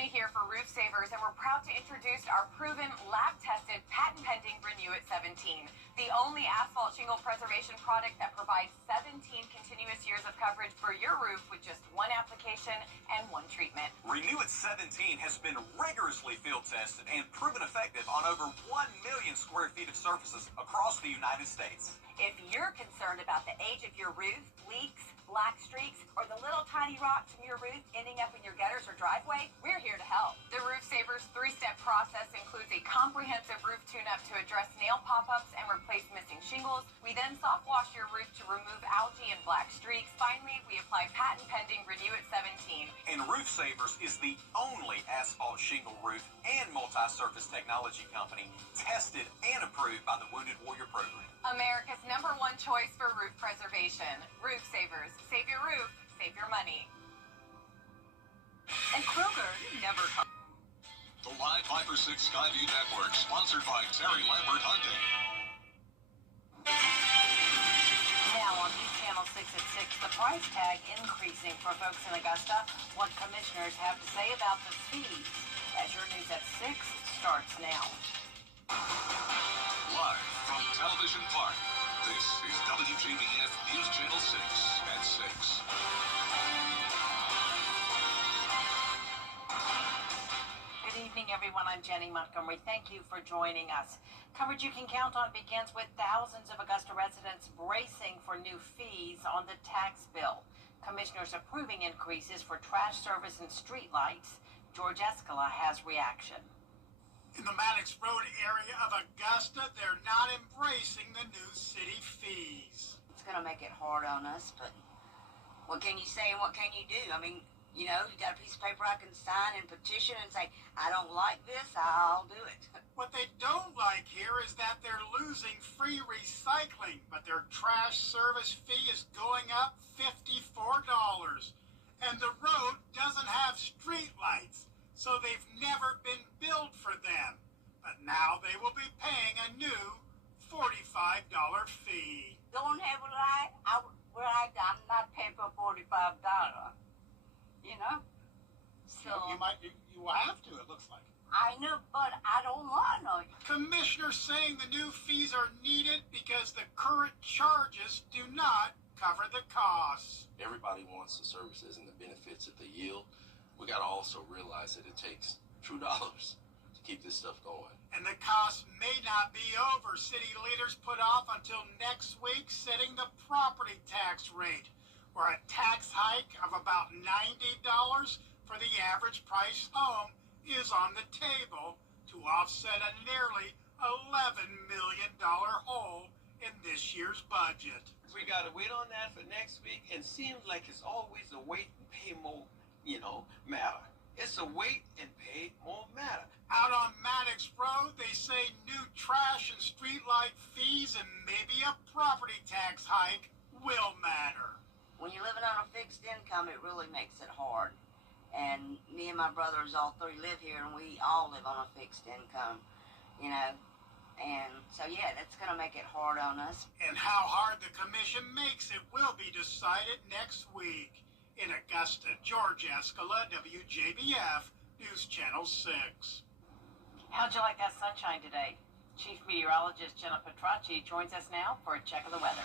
Jamie here for Roof Savers, and we're proud to introduce our proven, lab-tested, patent-pending Renew It 17, the only asphalt shingle preservation product that provides 17 continuous years of coverage for your roof with just one application and one treatment. Renew It 17 has been rigorously field tested and proven effective on over 1 million square feet of surfaces across the United States. If you're concerned about the age of your roof, leaks, black streaks, or the little tiny rocks from your roof ending up in your gutters or driveway, we're here to help. The Roof Savers 3-step process includes a comprehensive roof tune-up to address nail pop-ups and replace missing shingles. We then soft wash your roof to remove algae and black streaks. Finally, we apply patent-pending Renew It 17. And Roof Savers is the only asphalt shingle roof and multi-surface technology company tested and approved by the Wounded Warrior Program. America's #1 choice for roof preservation. Roof Savers. Save your roof, save your money. And Kroger never comes. The Live 5 or 6 Skyview Network, sponsored by Terry Lambert Hyundai. Now on News Channel 6 at 6, the price tag increasing for folks in Augusta. What commissioners have to say about the fees. As your News at 6 starts now. Live from Television Park, this is WJBF News Channel 6 at 6. Good evening, everyone. I'm Jenny Montgomery. Thank you for joining us. Coverage you can count on begins with thousands of Augusta residents bracing for new fees on the tax bill. Commissioners approving increases for trash service and street lights. George Escala has reaction. In the Maddox Road area of Augusta, they're not embracing the new city fees. It's going to make it hard on us, but what can you say and what can you do? I mean, you know, you got a piece of paper I can sign and petition and say, I don't like this, I'll do it. What they don't like here is that they're losing free recycling, but their trash service fee is going up $54. And the road doesn't have street lights, so they've never been billed for them. But now they will be paying a new $45 fee. Don't have a light, I'm not paying for $45. You know? So You will have to, it looks like. I know, but I don't want no. Commissioner saying the new fees are needed because the current charges do not cover the costs. Everybody wants the services and the benefits that they yield. We got to also realize that it takes true dollars to keep this stuff going. And the costs may not be over. City leaders put off until next week setting the property tax rate, where a tax hike of about $90 for the average price home is on the table to offset a nearly $11 million hole in this year's budget. We got to wait on that for next week, and seems like it's always a wait and pay more, matter. It's a wait and pay more matter. Out on Maddox Road, they say new trash and streetlight fees and maybe a property tax hike will matter. When you're living on a fixed income, it really makes it hard. And me and my brothers, all three, live here, and we all live on a fixed income, And so, yeah, that's going to make it hard on us. And how hard the commission makes it will be decided next week. In Augusta, George Escala, WJBF, News Channel 6. How'd you like that sunshine today? Chief Meteorologist Jenna Petracci joins us now for a check of the weather.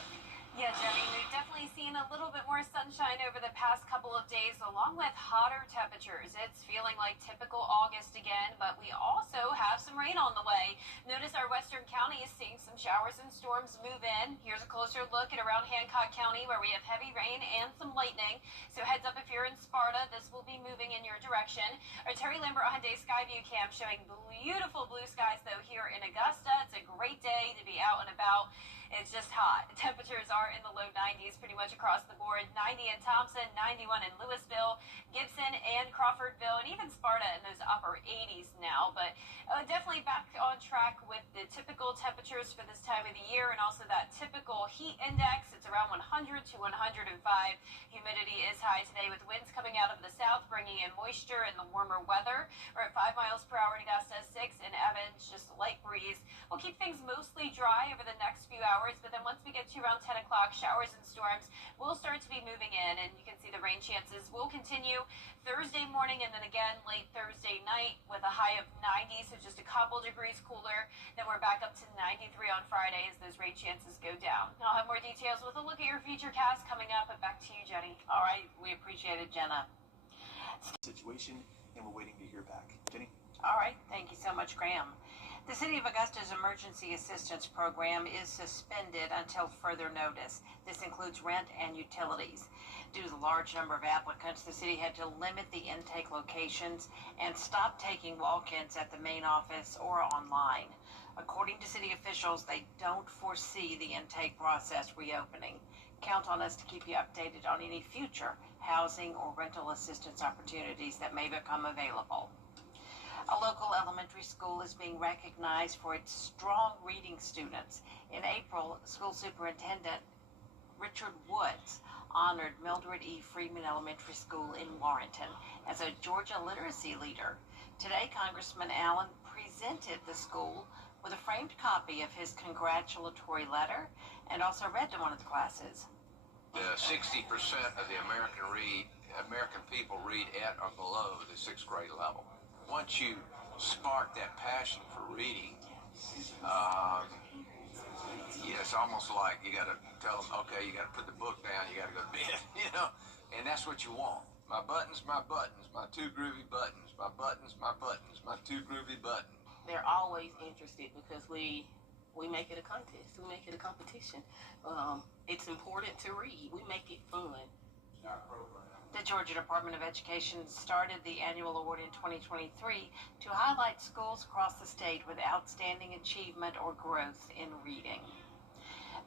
Yeah, Jenny, we've definitely seen a little bit more sunshine over the past couple of days, along with hotter temperatures. It's feeling like typical August again, but we also have some rain on the way. Notice our western county is seeing some showers and storms move in. Here's a closer look at around Hancock County, where we have heavy rain and some lightning. So heads up if you're in Sparta, this will be moving in your direction. Our Terry Lambert Hyundai Skyview cam showing beautiful blue skies, though, here in Augusta. It's a great day to be out and about. It's just hot. Temperatures are in the low 90s pretty much across the board. 90 in Thompson, 91 in Louisville, Gibson and Crawfordville, and even Sparta in those upper 80s now. But definitely back on track with the typical temperatures for this time of the year, and also that typical heat index. It's around 100 to 105. Humidity is high today with winds coming out of the south, bringing in moisture and the warmer weather. We're at 5 miles per hour in Augusta, 6 in Evans, just a light breeze. We'll keep things mostly dry over the next few hours, but then once we get to around 10 o'clock, showers and storms will start to be moving in, and you can see the rain chances will continue Thursday morning and then again late Thursday night with a high of 90, so just a couple degrees cooler. Then we're back up to 93 on Friday as those rain chances go down. I'll have more details with a look at your futurecast coming up, but back to you, Jenny. All right, we appreciate it, Jenna. Situation, and we're waiting to hear back. Jenny? All right, thank you so much, Graham. The City of Augusta's Emergency Assistance Program is suspended until further notice. This includes rent and utilities. Due to the large number of applicants, the city had to limit the intake locations and stop taking walk-ins at the main office or online. According to city officials, they don't foresee the intake process reopening. Count on us to keep you updated on any future housing or rental assistance opportunities that may become available. A local elementary school is being recognized for its strong reading students. In April, school superintendent Richard Woods honored Mildred E. Freeman Elementary School in Warrenton as a Georgia literacy leader. Today, Congressman Allen presented the school with a framed copy of his congratulatory letter and also read to one of the classes. 60% of the American people read at or below the 6th grade level. Once you spark that passion for reading, it's almost like you got to tell them, okay, you got to put the book down, you got to go to bed, and that's what you want. My buttons, my two groovy buttons, my buttons, my two groovy buttons. They're always interested because we make it a contest, we make it a competition. It's important to read, we make it fun. The Georgia Department of Education started the annual award in 2023 to highlight schools across the state with outstanding achievement or growth in reading.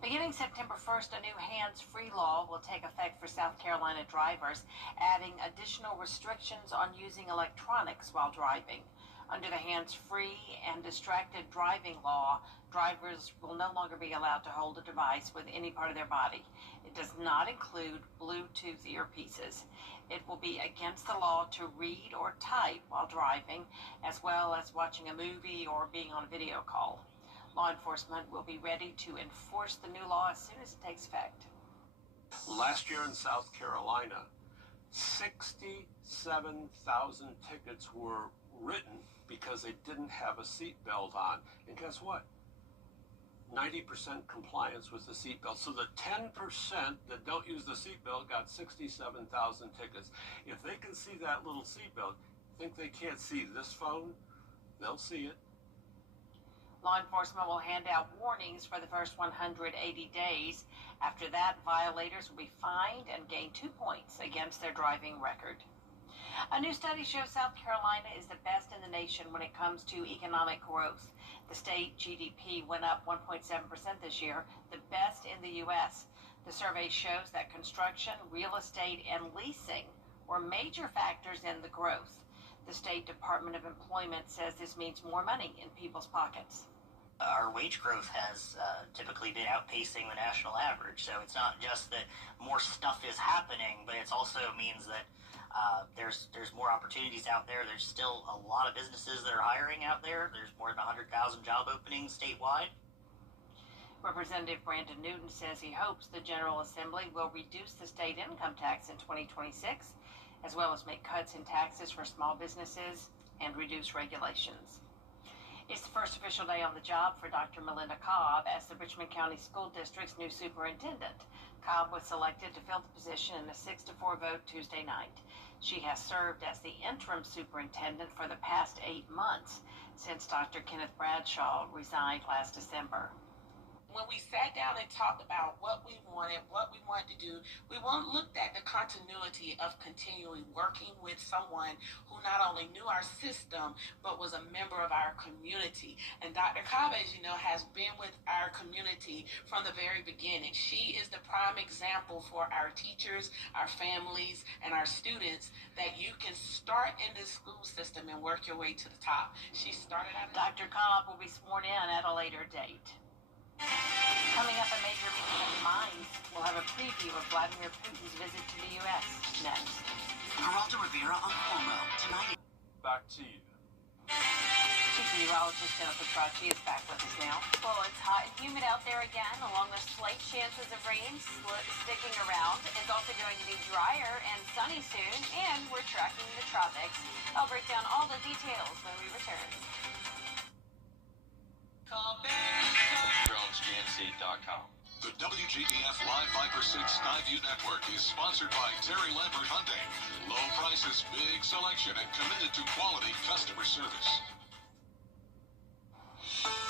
Beginning September 1st, a new hands-free law will take effect for South Carolina drivers, adding additional restrictions on using electronics while driving. Under the hands-free and distracted driving law, drivers will no longer be allowed to hold a device with any part of their body. It does not include Bluetooth earpieces. It will be against the law to read or type while driving, as well as watching a movie or being on a video call. Law enforcement will be ready to enforce the new law as soon as it takes effect. Last year in South Carolina, 67,000 tickets were written because they didn't have a seatbelt on. And guess what? 90% compliance with the seatbelt. So the 10% that don't use the seatbelt got 67,000 tickets. If they can see that little seatbelt, think they can't see this phone? They'll see it. Law enforcement will hand out warnings for the first 180 days. After that, violators will be fined and gain 2 points against their driving record. A new study shows South Carolina is the best in the nation when it comes to economic growth. The state GDP went up 1.7% this year, the best in the U.S. The survey shows that construction, real estate, and leasing were major factors in the growth. The State Department of Employment says this means more money in people's pockets. Our wage growth has typically been outpacing the national average. So it's not just that more stuff is happening, but it also means that there's more opportunities out there. There's still a lot of businesses that are hiring out there. There's more than 100,000 job openings statewide. Representative Brandon Newton says he hopes the General Assembly will reduce the state income tax in 2026, as well as make cuts in taxes for small businesses and reduce regulations. It's the first official day on the job for Dr. Melinda Cobb as the Richmond County School District's new superintendent. Cobb was selected to fill the position in a 6-4 vote Tuesday night. She has served as the interim superintendent for the past 8 months since Dr. Kenneth Bradshaw resigned last December. When we sat down and talked about what we wanted to do, we looked at the continuity of continually working with someone who not only knew our system, but was a member of our community. And Dr. Cobb, as you know, has been with our community from the very beginning. She is the prime example for our teachers, our families, and our students that you can start in the school system and work your way to the top. She started out. Dr. Cobb will be sworn in at a later date. Coming up, a major meeting of minds. We'll have a preview of Vladimir Putin's visit to the U.S. next. Geraldo Rivera on Cuomo tonight. Back to you. Chief meteorologist Jennifer Tracci is back with us now. Well, it's hot and humid out there again, along with slight chances of rain sticking around. It's also going to be drier and sunny soon, and we're tracking tropics. I'll break down all the details when we return. DronesGNC.com. The WJBF Live Viper 6 Skyview Network is sponsored by Terry Lambert Hyundai. Low prices, big selection, and committed to quality customer service.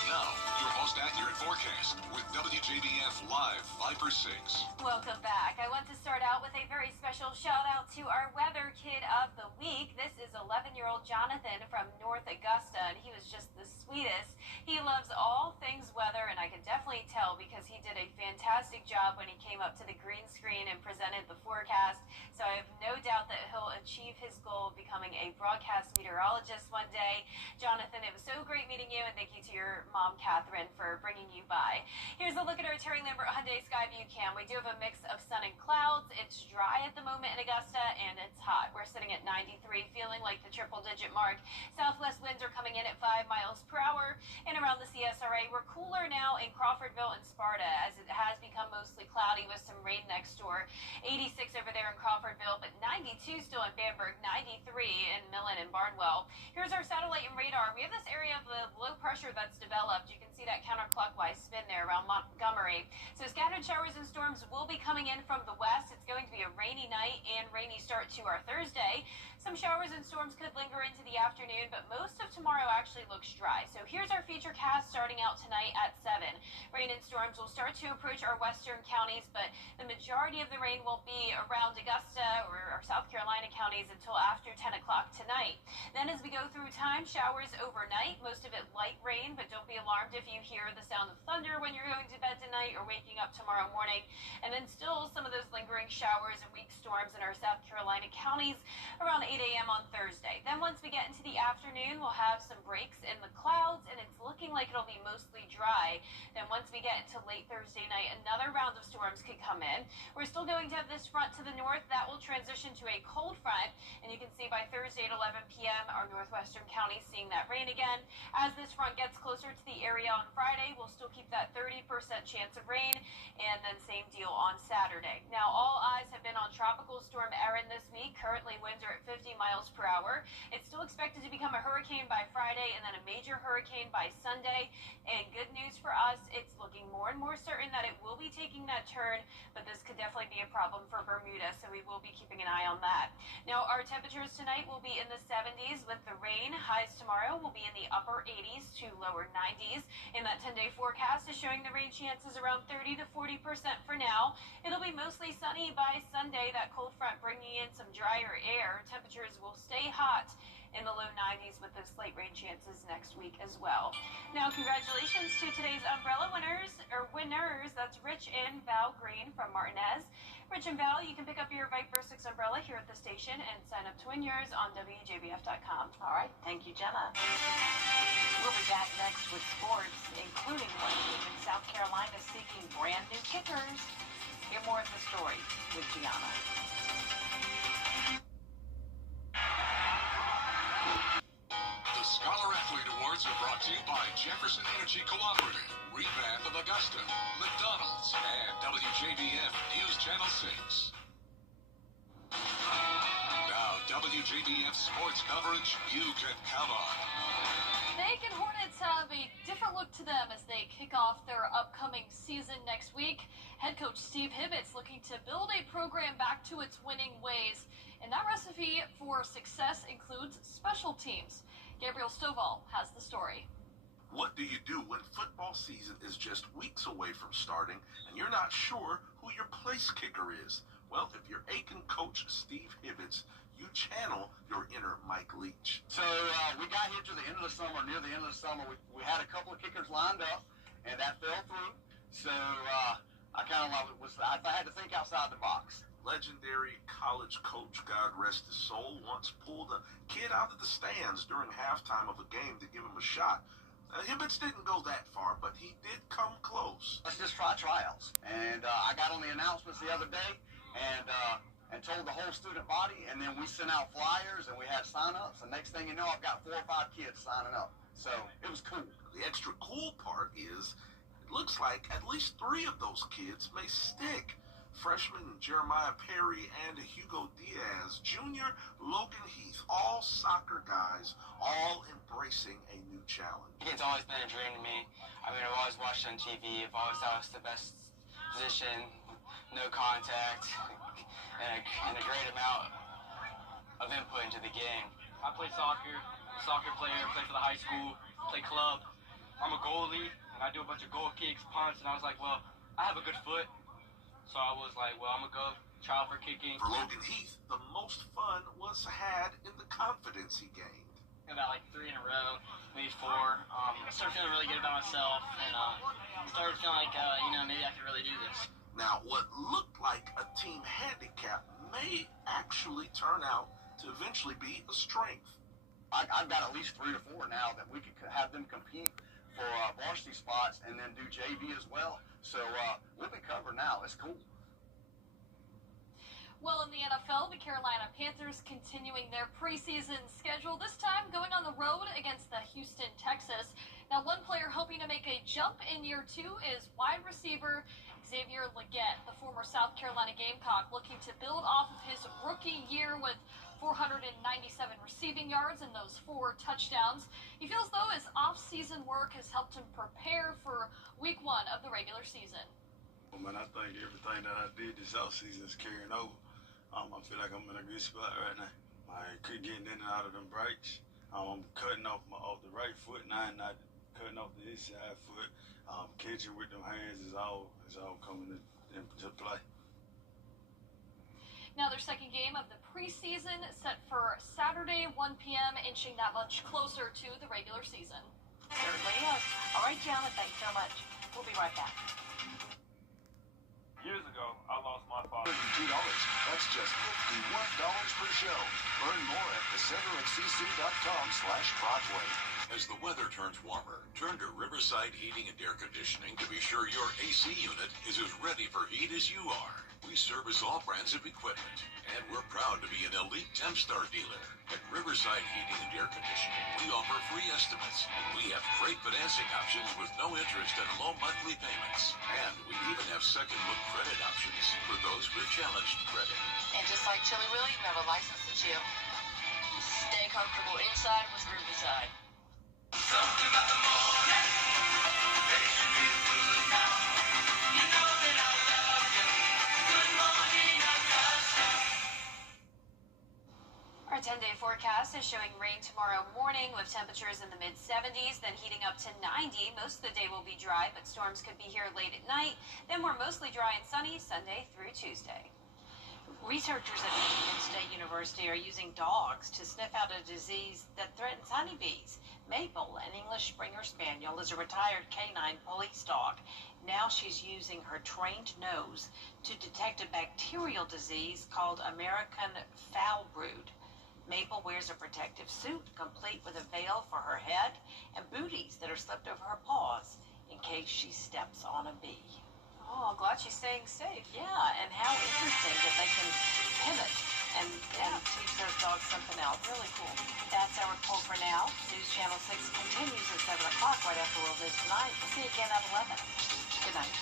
Now, your most accurate forecast with WJBF Live Viper 6. Welcome back. I want to start out with a very special shout out to our weather kid of the week. This is 11-year-old Jonathan from North Augusta, and he was just the sweetest. He loves all things weather, and I can definitely tell because he did a fantastic job when he came up to the green screen and presented the forecast. So I have no doubt that he'll achieve his goal of becoming a broadcast meteorologist one day. Jonathan, it was so great meeting you, and thank you to your mom, Catherine, for bringing you by. Here's a look at our Terry Lambert Hyundai Skyview cam. We do have a mix of sun and clouds. It's dry at the moment in Augusta, and it's hot. We're sitting at 93, feeling like the triple-digit mark. Southwest winds are coming in at 5 miles per hour, and around the CSRA, we're cooler now in Crawfordville and Sparta, as it has become mostly cloudy with some rain next door. 86 over there in Crawfordville, but 92 still in Bamberg, 93 in Millen and Barnwell. Here's our satellite and radar. We have this area of the low pressure that's developed. You can see that counterclockwise spin there around Montgomery. So scattered showers and storms will be coming in from the west. It's going to be a rainy night and rainy start to our Thursday. Some showers and storms could linger into the afternoon, but most of tomorrow actually looks dry. So here's our feature cast starting out tonight at 7. Rain and storms will start to approach our western counties, but the majority of the rain will be around Augusta or our South Carolina counties until after 10 o'clock tonight. Then as we go through time, showers overnight, most of it light rain, but don't be alarmed if you hear the sound of thunder when you're going to bed tonight or waking up tomorrow morning. And then still some of those lingering showers and weak storms in our South Carolina counties around 8 a.m. on Thursday. Then once we get into the afternoon, we'll have some breaks in the clouds, and it's looking like it'll be mostly dry. Then once we get into late Thursday night, another round of storms could come in. We're still going to have this front to the north. That will transition to a cold front, and you can see by Thursday at 11 p.m., our northwestern counties seeing that rain again. As this front gets closer to the area on Friday, we'll still keep that 30% chance of rain, and then same deal on Saturday. Now, all eyes have been on Tropical Storm Erin this week. Currently, winds are at 50 miles per hour. It's still expected to become a hurricane by Friday and then a major hurricane by Sunday. And good news for us, it's looking more and more certain that it will be taking that turn, but this could definitely be a problem for Bermuda, so we will be keeping an eye on that. Now, our temperatures tonight will be in the 70s with the rain. Highs tomorrow will be in the upper 80s to lower 90s. And that 10-day forecast is showing the rain chances around 30 to 40% for now. It'll be mostly sunny by Sunday, that cold front bringing in some drier air. Temperatures will stay hot in the low 90s with those slight rain chances next week as well. Now, congratulations to today's umbrella winners. That's Rich and Val Green from Martinez. Rich and Val, you can pick up your Viper 6 umbrella here at the station and sign up to win yours on WJBF.com. All right. Thank you, Jenna. We'll be back next with sports, including one team in South Carolina seeking brand new kickers. Hear more of the story with Gianna. The Scholar Athlete Awards are brought to you by Jefferson Energy Cooperative, Revamp of Augusta, McDonald's, and WJBF News Channel 6. Now, WJBF sports coverage you can count on. The Aiken Hornets have a different look to them as they kick off their upcoming season next week. Head coach Steve Hibbett's looking to build a program back to its winning ways, and that recipe for success includes special teams. Gabriel Stovall has the story. What do you do when football season is just weeks away from starting and you're not sure who your place kicker is? Well, if you're Aiken coach Steve Hibbett's, you channel your inner Mike Leach. So we got here to the end of the summer. Near the end of the summer, we had a couple of kickers lined up, and that fell through. So I kind of I had to think outside the box. Legendary college coach, God rest his soul, once pulled a kid out of the stands during halftime of a game to give him a shot. Hibbett's didn't go that far, but he did come close. Let's just try trials. And I got on the announcements the other day and told the whole student body, and then we sent out flyers and we had sign-ups. And next thing you know, I've got 4 or 5 kids signing up. So it was cool. The extra cool part is it looks like at least 3 of those kids may stick. freshman Jeremiah Perry, and Hugo Diaz, junior Logan Heath, all soccer guys, all embracing a new challenge. It's always been a dream to me. I mean, I've always watched on TV. I've always thought it was the best position, no contact, and a great amount of input into the game. I play soccer. I'm a soccer player. I play for the high school. Play club. I'm a goalie, and I do a bunch of goal kicks, punts, and I was like, well, I have a good foot. So I was like, well, I'm going to go try out for kicking. For Logan Heath, the most fun was had in the confidence he gained. About like 3 in a row, maybe 4. I started feeling really good about myself, and started feeling like, maybe I could really do this. Now, what looked like a team handicap may actually turn out to eventually be a strength. I've got at least 3 or 4 now that we could have them compete for varsity spots and then do JV as well. So we'll be covered now. It's cool. Well, in the NFL, the Carolina Panthers continuing their preseason schedule, this time going on the road against the Houston Texans. Now, one player hoping to make a jump in year 2 is wide receiver Xavier Legette, the former South Carolina Gamecock, looking to build off of his rookie year with 497 receiving yards and those 4 touchdowns. He feels, though, his off-season work has helped him prepare for week 1 of the regular season. Well, man, I think everything that I did this offseason is carrying over. I feel like I'm in a good spot right now. I keep getting in and out of them breaks. I'm cutting off the right foot now and not cutting off the inside foot. Catching with them hands is all coming into play. Now their second game of the preseason set for Saturday, 1 p.m., inching that much closer to the regular season. Certainly is. All right, gentlemen, thanks so much. We'll be right back. Years ago, I lost my father. $32. That's just $51 per show. Learn more at thecenterofcc.com/Broadway. As the weather turns warmer, turn to Riverside Heating and Air Conditioning to be sure your AC unit is as ready for heat as you are. We service all brands of equipment, and we're proud to be an elite 10-star dealer. At Riverside Heating and Air Conditioning, we offer free estimates. We have great financing options with no interest and low monthly payments. And we even have second-look credit options for those with challenged credit. And just like Chili Willy, you have a license to chill. Stay comfortable inside with Riverside. Something about the morning, makes you feel good now. You know that I love you. Good morning, Augusta. Our 10-day forecast is showing rain tomorrow morning with temperatures in the mid-70s, then heating up to 90. Most of the day will be dry, but storms could be here late at night. Then we're mostly dry and sunny Sunday through Tuesday. Researchers at Michigan State University are using dogs to sniff out a disease that threatens honeybees. Maple, an English Springer Spaniel, is a retired canine police dog. Now she's using her trained nose to detect a bacterial disease called American foul brood. Maple wears a protective suit, complete with a veil for her head and booties that are slipped over her paws in case she steps on a bee. Oh, glad she's staying safe. Yeah, and how interesting that they can pivot and teach those dogs something else. Really cool. That's our report for now. News Channel 6 continues at 7 o'clock right after World News Tonight. We'll see you again at 11. Good night.